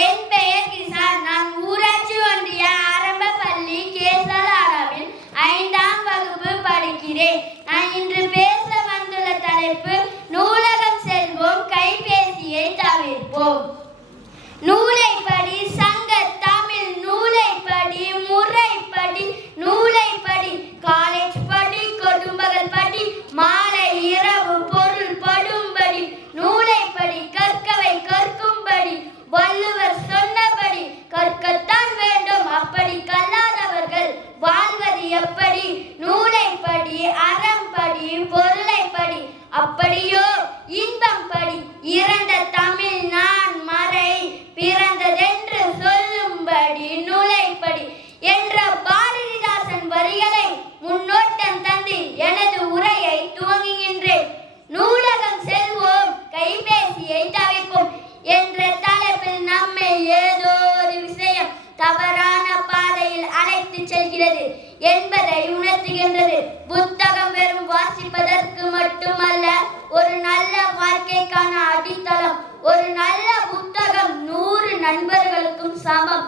என் பெயர் கிசான். நான் ஊராட்சி ஒன்றிய ஆரம்ப பள்ளி கேசலாவில் 5ஆம் வகுப்பு படிக்கிறேன். நான் இன்று பேச வந்துள்ள தலைப்பு நூலகம் செல்வோம், கைபேசியை தவிர்ப்போம். நூலை படி, சங்க தமிழ் நூலை படி, முறைப்படி நூலை படி, காலேஜ் படி, கொடும்பகல் படி, மாலை இரவு பொருள் படும்படி நூலை படி, கற்கவை கற்கும்படி வள்ளுவர் சொன்னபடி கற்கத்தான் வேண்டும். அப்படி கல்லாதவர்கள் வாழ்வது எப்படி? நூலை படி, அறம் படி, பொருளை படி, அப்படியோ இன்பம் படி. இறந்த தமிழ் நான் மறை பிறந்ததென்று சொல்லும்படி நூலை படி என்ற பாரதிதாசன் வரிகளை முன்னோட்டம் தந்து எனது உரையை துவங்குகின்றேன். நூலகம் செல்வோம், கைபேசியை தவிர்ப்போம் என்ற தலைப்பில் நம்மை ஏதோ ஒரு விஷயம் தவறான பாதையில் அழைத்து செல்கிறது என்பதை உணர்த்துகின்றது. புத்தகம் வெறும் வாசிப்பதற்கு மட்டுமல்ல, ஒரு நல்ல வாழ்க்கைக்கான அடித்தளம். ஒரு நல்ல புத்தகம் 100 நண்பர்களுக்கும் சமம்.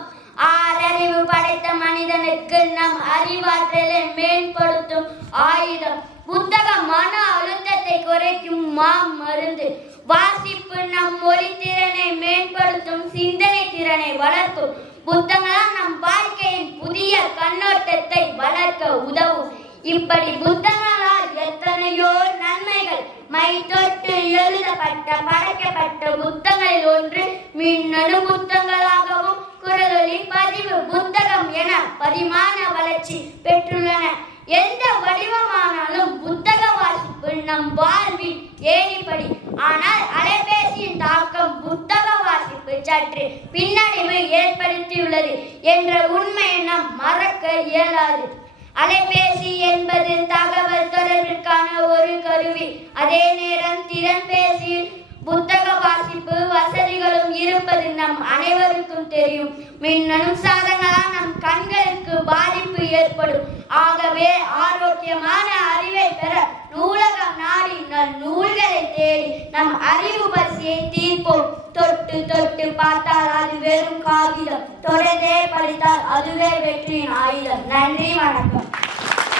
ஆறறிவு படைத்த மனிதனுக்கு நம் அறிவாற்றலை மேம்படுத்தும் ஆயுதம். புத்தகம் மன அழுத்தத்தை குறைக்கும் மருந்து. வாசிப்பு நம் மொழி திறனை மேம்படுத்தும், சிந்தனை திறனை வளர்க்கும். புத்தகங்களால் நம் வாழ்க்கையின் புதிய கண்ணோட்டத்தை வளர்க்க உதவும். இப்படி புத்தகங்களால் எத்தனையோ நன்மைகள். மை தொட்டு எழுதப்பட்ட படைக்கப்பட்ட புத்தகங்களில் ஒன்று மின்னணு புத்தகங்களாகவும் குரலொலி பதிவு புத்தகம் என பரிமாண வளர்ச்சி பெற்றுள்ளன. எந்த வடிவமானாலும் புத்தக வாசிப்பு நம் வாழ்வில் ஏணிப்படி. ஆனால் அலைபேசியின் தாக்கம் புத்தக வாசிப்பு சற்று பின்னடைவு ஏற்படுத்தியுள்ளது என்ற உண்மையை நாம் மறக்க இயலாது. அலைபேசி என்பது தகவல் தொடர்பிற்கான ஒரு கருவி. அதே நேரம் திறன்பேசியில் புத்தக வாசிப்பு வசதிகளும் இருப்பது நம் அனைவருக்கும் தெரியும். மின்னணு சாதனங்களால் நம் கண்களுக்கு பாதிப்பு ஏற்படும். ஆகவே ஆரோக்கியமான அறிவை பெற நூலகம் நாடி நூல்களை தேடி நம் அறிவு பசியை தீர்ப்போம். தொட்டு தொட்டு பார்த்தால் அது வெறும் காகிதம், தொடர்ந்தே படித்தால் அதுவே வெற்றியின் ஆயுதம். நன்றி, வணக்கம்.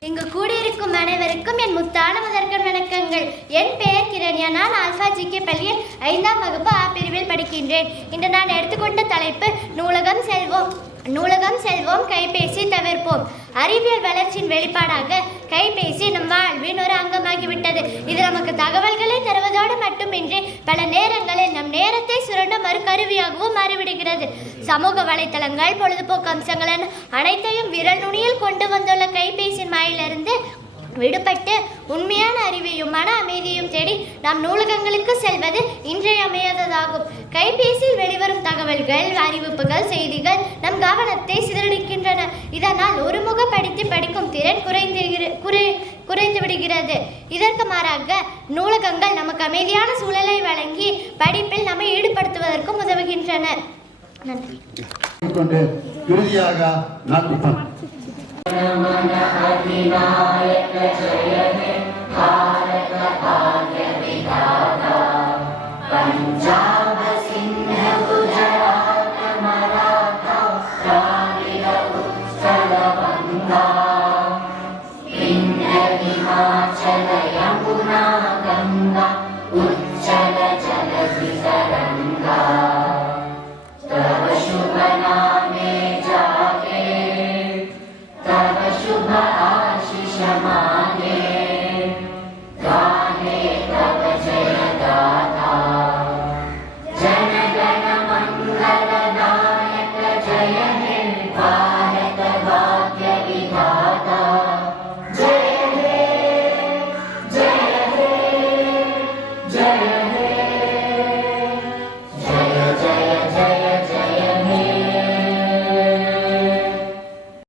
இங்கு கூடியிருக்கும் அனைவருக்கும் என் முத்தான முதற்கண் வணக்கங்கள். என் பெயர் கிரண்யா. நான் ஆல்பா ஜிகே பள்ளியில் 5ஆம் வகுப்பு ஆ பிரிவில் படிக்கின்றேன். இன்று நான் எடுத்துக்கொண்ட தலைப்பு நூலகம் செல்வோம். நூலகம் செல்வோம், கைபேசி தவிர்ப்போம். அறிவியல் வளர்ச்சியின் வெளிப்பாடாக கைபேசி நம் வாழ்வின் ஒரு அங்கமாகிவிட்டது. இது நமக்கு தகவல்களை தருவதோடு மட்டுமின்றி பல நேரங்களில் நம் நேரத்தை சுரண்டும் ஒரு கருவியாகவும் மாறிவிடுகிறது. சமூக வலைத்தளங்கள், பொழுதுபோக்கு அம்சங்கள் அனைத்தையும் விரல் நுனியில் கொண்டு வந்துள்ள கைபேசியின் வாயிலிருந்து விடுபட்டு உண்மையான அறிவையும் மன அமைதியும் தேடி நாம் நூலகங்களுக்கு செல்வது இன்றியமையாததாகும். கைபேசியில் வெளிவரும் தகவல்கள், அறிவிப்புகள், செய்திகள் நம் கவனத்தை சிதறடிக்கின்றன. இதனால் ஒருமுக படிக்கும் திறன் குறைந்து விடுகிறது. இதற்கு மாறாக நூலகங்கள் நமக்கு அமைதியான சூழலை வழங்கி படிப்பில் நம்மை ஈடுபடுத்துவதற்கும் உதவுகின்றன. நன்றி. இறுதியாக नमः अधिनायक जय